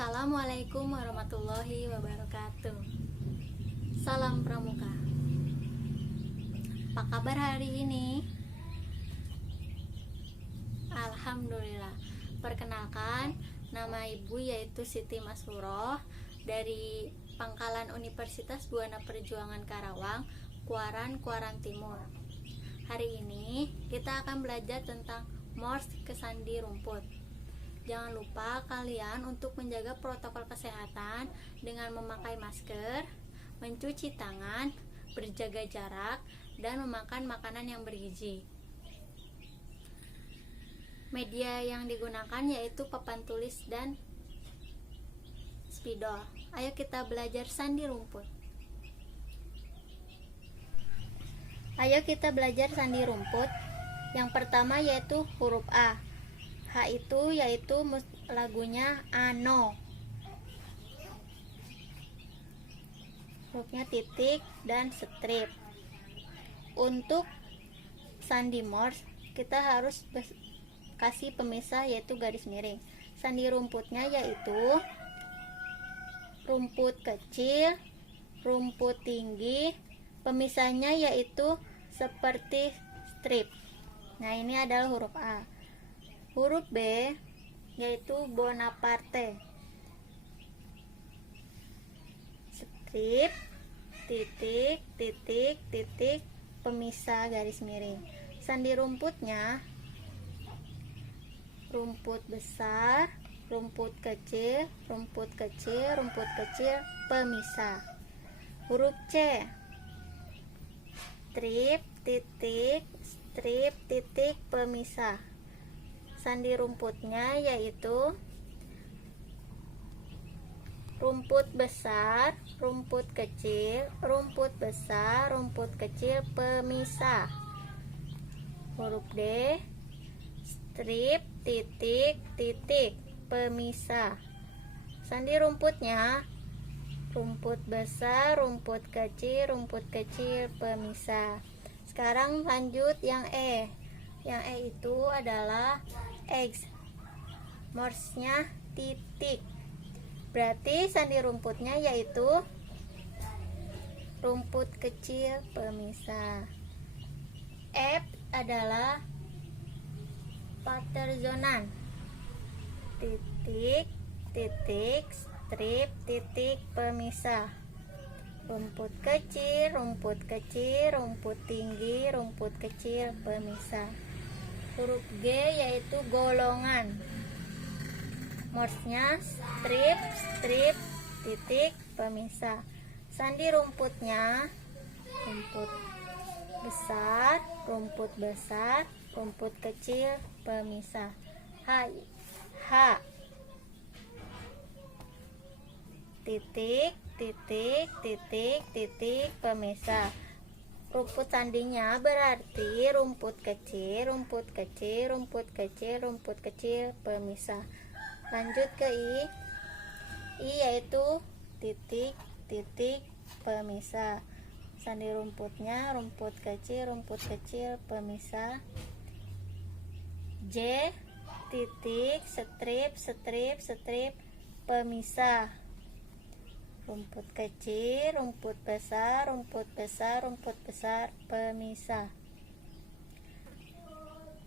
Assalamualaikum warahmatullahi wabarakatuh. Salam Pramuka. Apa kabar hari ini? Alhamdulillah. Perkenalkan, nama ibu yaitu Siti Masruroh dari Pangkalan Universitas Buana Perjuangan Karawang, Kuaran Timur. Hari ini kita akan belajar tentang Morse kesandi rumput. Jangan lupa kalian untuk menjaga protokol kesehatan dengan memakai masker, mencuci tangan, berjaga jarak, dan memakan makanan yang bergizi. Media yang digunakan yaitu papan tulis dan spidol. Ayo kita belajar sandi rumput. Yang pertama yaitu huruf A. H itu yaitu lagunya Ano. Hurufnya titik dan strip. Untuk sandi Morse kita harus kasih pemisah yaitu garis miring. Sandi rumputnya yaitu rumput kecil, rumput tinggi, pemisahnya yaitu seperti strip. Nah, ini adalah huruf A. Huruf B yaitu Bonaparte. Strip, titik, titik, titik, pemisah garis miring. Sandi rumputnya rumput besar, rumput kecil, rumput kecil, rumput kecil, pemisah. Huruf C. Strip, titik, strip, titik, pemisah. Sandi rumputnya yaitu rumput besar, rumput kecil, rumput besar, rumput kecil, pemisah. Huruf D. Strip, titik, titik, pemisah. Sandi rumputnya rumput besar, rumput kecil, pemisah. Sekarang lanjut yang E. Yang E itu adalah X. Morse-nya titik. Berarti sandi rumputnya yaitu rumput kecil, pemisah. F adalah Pattersonan. Titik, titik, strip, titik, pemisah. Rumput kecil, rumput kecil, rumput tinggi, rumput kecil, pemisah. Huruf G yaitu golongan. Morse-nya strip, strip, titik, pemisah. Sandi rumputnya rumput besar, rumput besar, rumput kecil, pemisah. H. Titik, titik, titik, titik, pemisah. Rumput sandinya berarti rumput kecil, rumput kecil, rumput kecil, rumput kecil, pemisah. Lanjut ke I. I yaitu titik, titik, pemisah. Sandi rumputnya rumput kecil, pemisah. J. Titik, strip, strip, strip, pemisah. Rumput kecil, rumput besar, rumput besar, rumput besar, pemisah.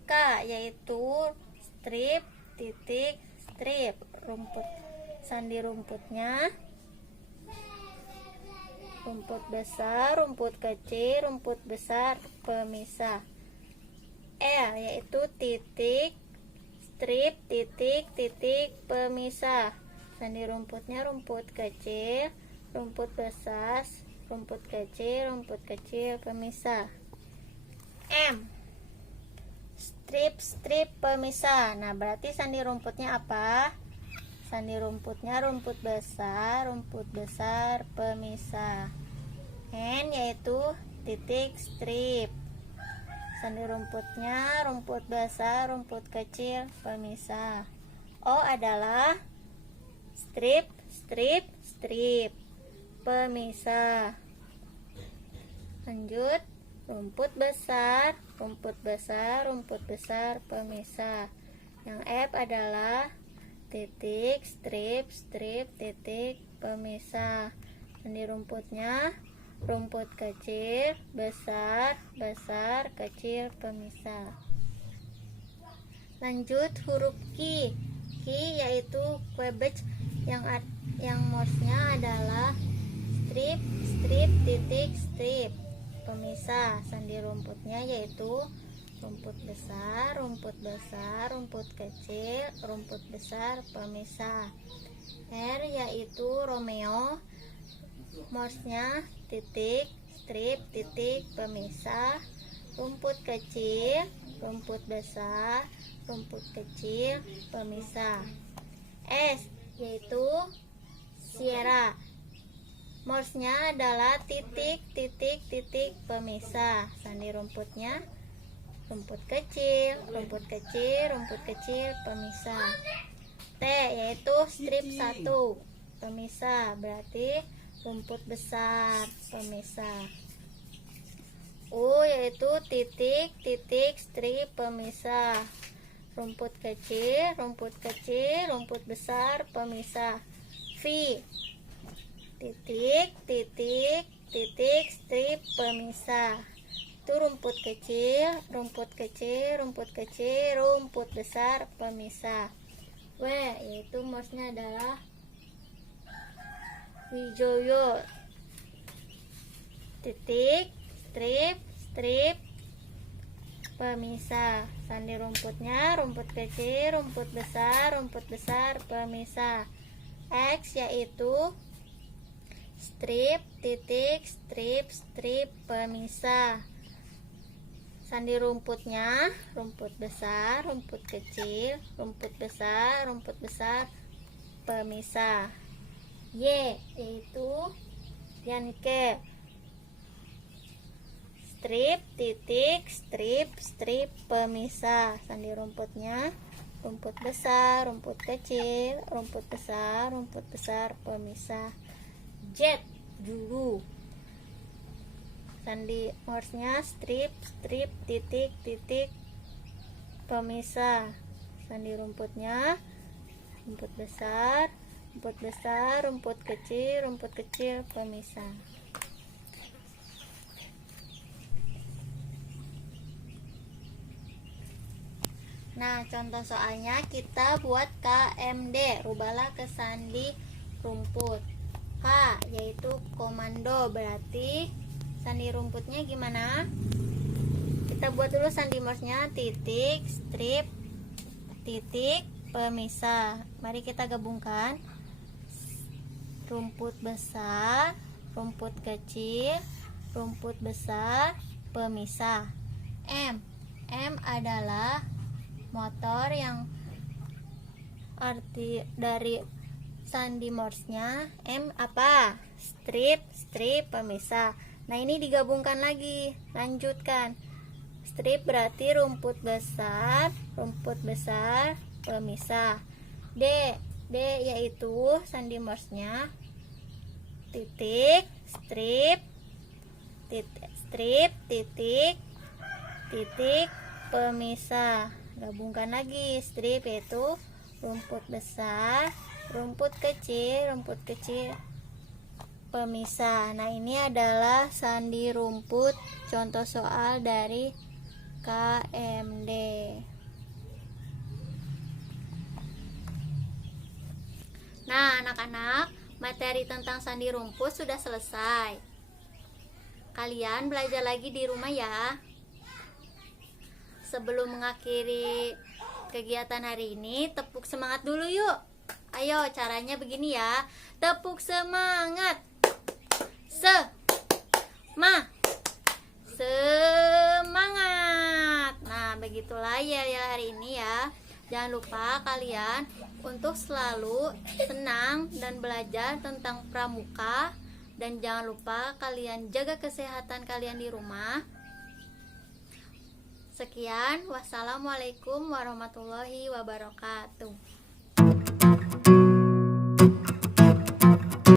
K yaitu strip, titik, strip. Sandi rumputnya rumput besar, rumput kecil, rumput besar, pemisah. L yaitu titik, strip, titik, titik, pemisah. Sandi rumputnya rumput kecil, rumput besar, rumput kecil, pemisah. M. Strip, strip, pemisah. Nah, berarti sandi rumputnya apa? Sandi rumputnya rumput besar, pemisah. N yaitu titik, strip. Sandi rumputnya rumput besar, rumput kecil, pemisah. O adalah strip, strip, strip, pemisah. Lanjut, rumput besar, pemisah. Yang F adalah titik, strip, strip, titik, pemisah. Sandi rumputnya rumput kecil, besar, besar, kecil, pemisah. Lanjut huruf Q. Q yaitu Quebec yang morsnya adalah strip, strip, titik, strip, pemisah. Sandi rumputnya yaitu rumput besar, rumput besar, rumput kecil, rumput besar, pemisah. R yaitu Romeo, morsnya titik, strip, titik, pemisah, rumput kecil, rumput besar, rumput kecil, pemisah. S yaitu Sierra, morsnya adalah titik, titik, titik, pemisah. Sandi rumputnya rumput kecil, rumput kecil, rumput kecil, pemisah. T yaitu strip 1, pemisah, berarti rumput besar, pemisah. U yaitu titik, titik, strip, pemisah, rumput kecil, rumput kecil, rumput besar, pemisah. V titik, titik, titik, strip, pemisah. Itu rumput kecil, rumput kecil, rumput kecil, rumput besar, pemisah. W yaitu morsnya adalah Wijoyo, titik, strip, strip, pemisah. Sandi rumputnya rumput kecil, rumput besar, pemisah. X yaitu strip, titik, strip, strip, pemisah. Sandi rumputnya rumput besar, rumput kecil, rumput besar, pemisah. Y yaitu Yanke, strip, titik, strip, strip, pemisah. Sandi rumputnya rumput besar, rumput kecil, rumput besar, pemisah. Z juru, sandi morsnya strip, strip, titik, titik, pemisah. Sandi rumputnya rumput besar, rumput kecil, pemisah. Nah, contoh soalnya kita buat KMD, rubahlah ke sandi rumput. K yaitu komando, berarti sandi rumputnya gimana? Kita buat dulu sandi morsnya titik, strip, titik, pemisah. Mari kita gabungkan. Rumput besar, rumput kecil, rumput besar, pemisah. M adalah motor yang arti dari sandi morsnya M apa? Strip, strip, pemisah. Nah, ini digabungkan lagi, lanjutkan. Strip berarti rumput besar, pemisah. D yaitu sandi morsnya titik, strip, titik, titik, pemisah. Gabungkan lagi, strip yaitu rumput besar, rumput kecil, pemisah. Nah, ini adalah sandi rumput contoh soal dari KMD. Nah, anak-anak, materi tentang sandi rumput sudah selesai. Kalian belajar lagi di rumah ya. Sebelum mengakhiri kegiatan hari ini, tepuk semangat dulu yuk. Ayo, caranya begini ya. Tepuk semangat. Semangat. Nah, begitulah ya hari ini ya. Jangan lupa kalian untuk selalu senang dan belajar tentang pramuka. Dan jangan lupa kalian jaga kesehatan kalian di rumah. Sekian, wassalamualaikum warahmatullahi wabarakatuh.